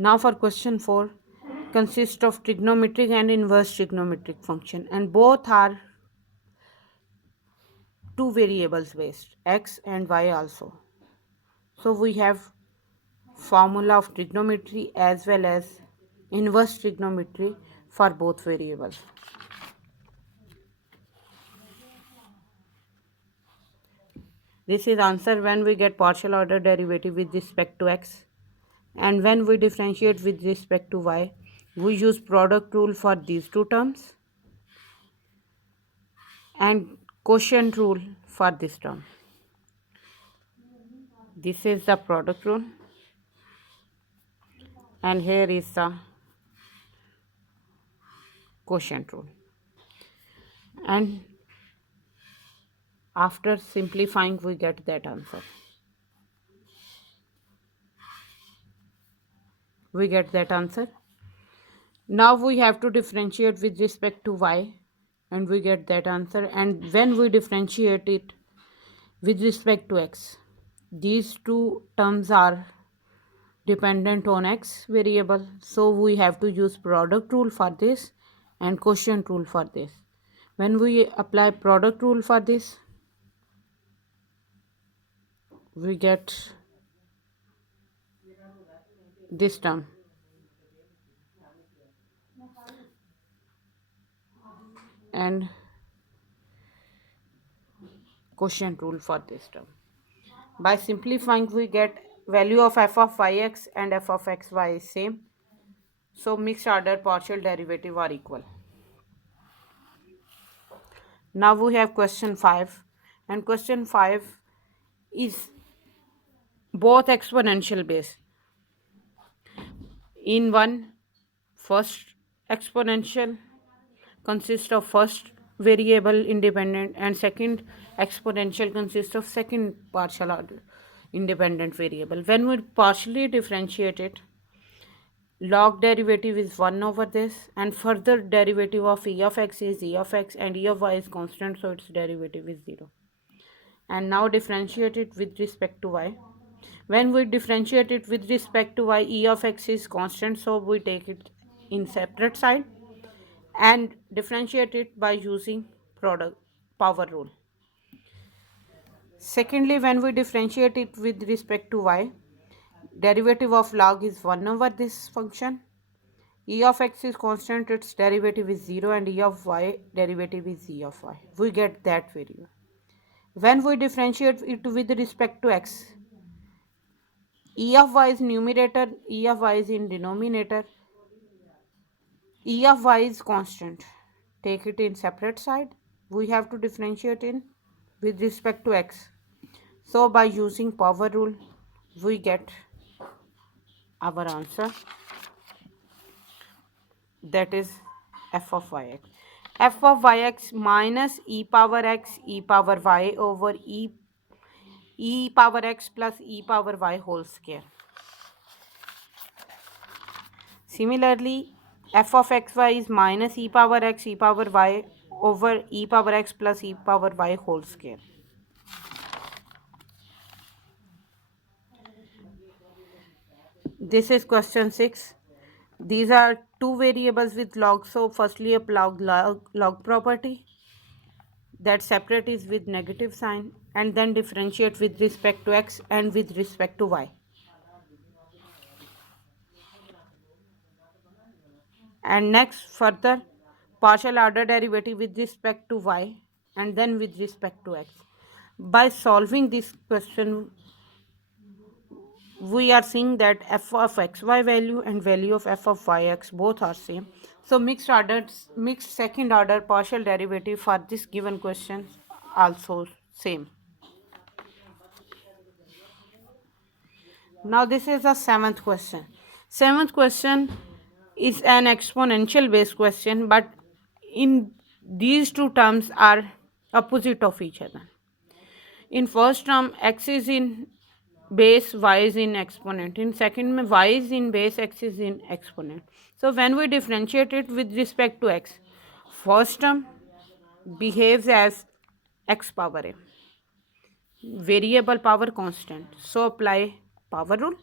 Now for question 4, consists of trigonometric and inverse trigonometric function, and both are two variables based, x and y also. So we have formula of trigonometry as well as inverse trigonometry for both variables. This is answer when we get partial order derivative with respect to x, and when we differentiate with respect to y, we use product rule for these two terms and quotient rule for this term. This is the product rule and here is the quotient rule, and after simplifying we get that answer. Now we have to differentiate with respect to y and we get that answer, and when we differentiate it with respect to x, these two terms are dependent on x variable, so we have to use product rule for this and quotient rule for this. When we apply product rule for this, we get this term, and quotient rule for this term. By simplifying we get value of f of yx and f of xy is same, so mixed order partial derivative are equal. Now we have question 5, and question 5 is both exponential base. In one, first exponential consists of first variable independent, and second exponential consists of second partial order independent variable. When we partially differentiate it, log derivative is 1 over this, and further derivative of e of x is e of x, and e of y is constant, so its derivative is 0. And now differentiate it with respect to y. When we differentiate it with respect to y, e of x is constant, so we take it in separate side and differentiate it by using product power rule. Secondly, when we differentiate it with respect to y, derivative of log is 1 over this function. E of x is constant, its derivative is 0, and e of y derivative is e of y. We get that variable. When we differentiate it with respect to x, e of y is numerator, e of y is in denominator, e of y is constant. Take it in separate side. We have to differentiate in with respect to x. So by using power rule, we get our answer, that is f of yx. F of yx minus e power x e power y over e power x plus e power y whole square. Similarly, f of xy is minus e power x e power y over e power x plus e power y whole square. This is question 6. These are two variables with log, so firstly a log property that separate is with negative sign, and then differentiate with respect to x and with respect to y. And next further partial order derivative with respect to y and then with respect to x. By solving this question, we are seeing that f of xy value and value of f of yx both are same. So mixed second order partial derivative for this given question also same. Now this is the seventh question. Seventh question is an exponential based question, but in these two terms are opposite of each other. In first term, x is in base, y is in exponent. In second, y is in base, x is in exponent. So when we differentiate it with respect to x, first term behaves as x power a, variable power constant. So apply power rule.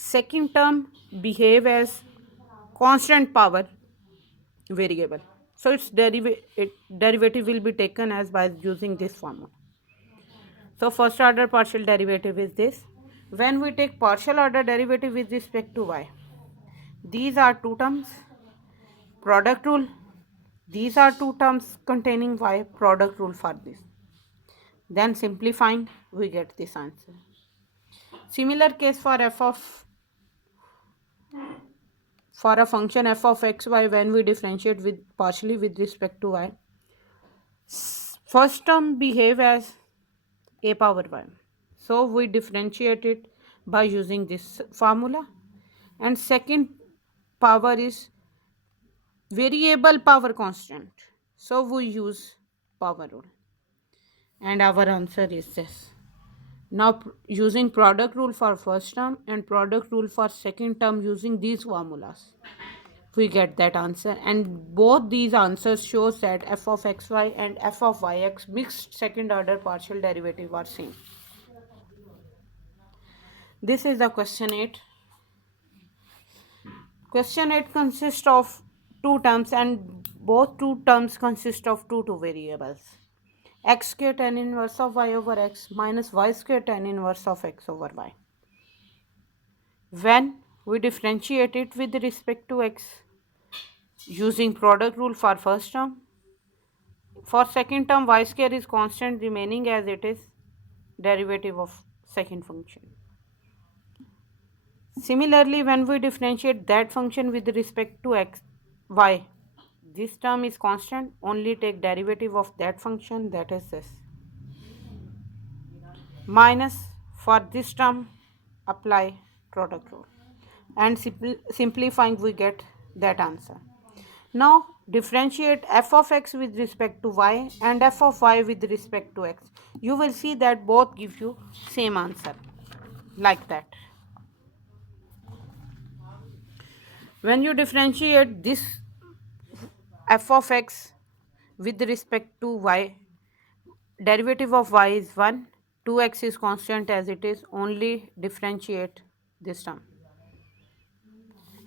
Second term behave as constant power variable. So derivative will be taken as by using this formula. So first order partial derivative is this. When we take partial order derivative with respect to y, these are two terms, product rule. These are two terms containing y, product rule for this. Then simplifying, we get this answer. Similar case for a function f of xy when we differentiate with partially with respect to y. First term behave as a power y. So we differentiate it by using this formula. And second power is variable power constant. So we use power rule. And our answer is this. Now using product rule for first term and product rule for second term using these formulas, we get that answer. And both these answers shows that f of xy and f of yx mixed second order partial derivative are same. This is the question 8. Question 8 consists of two terms and both two terms consist of two variables. X square tan inverse of y over x minus y square tan inverse of x over y. When we differentiate it with respect to x using product rule for first term, for second term y square is constant remaining as it is derivative of second function. Similarly, when we differentiate that function with respect to x, y, this term is constant, only take derivative of that function, that is this. Minus for this term, apply product rule. And simplifying, we get that answer. Now differentiate f of x with respect to y and f of y with respect to x. You will see that both give you same answer like that. When you differentiate this f of x with respect to y, derivative of y is 1, 2x is constant as it is, only differentiate this term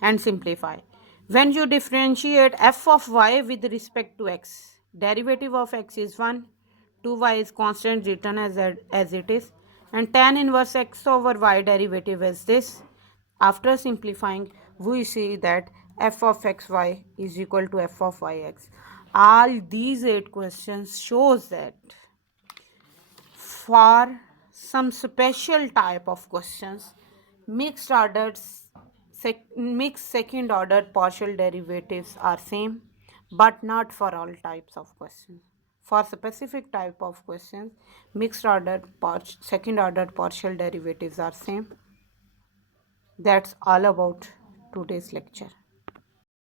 and simplify. When you differentiate f of y with respect to x, derivative of x is 1, 2y is constant written as it is, and tan inverse x over y derivative is this. After simplifying, we see that f of xy is equal to f of yx. All these 8 questions shows that for some special type of questions, mixed second order partial derivatives are same, but not for all types of questions. For specific type of questions, mixed order second order partial derivatives are same. That's all about today's lecture.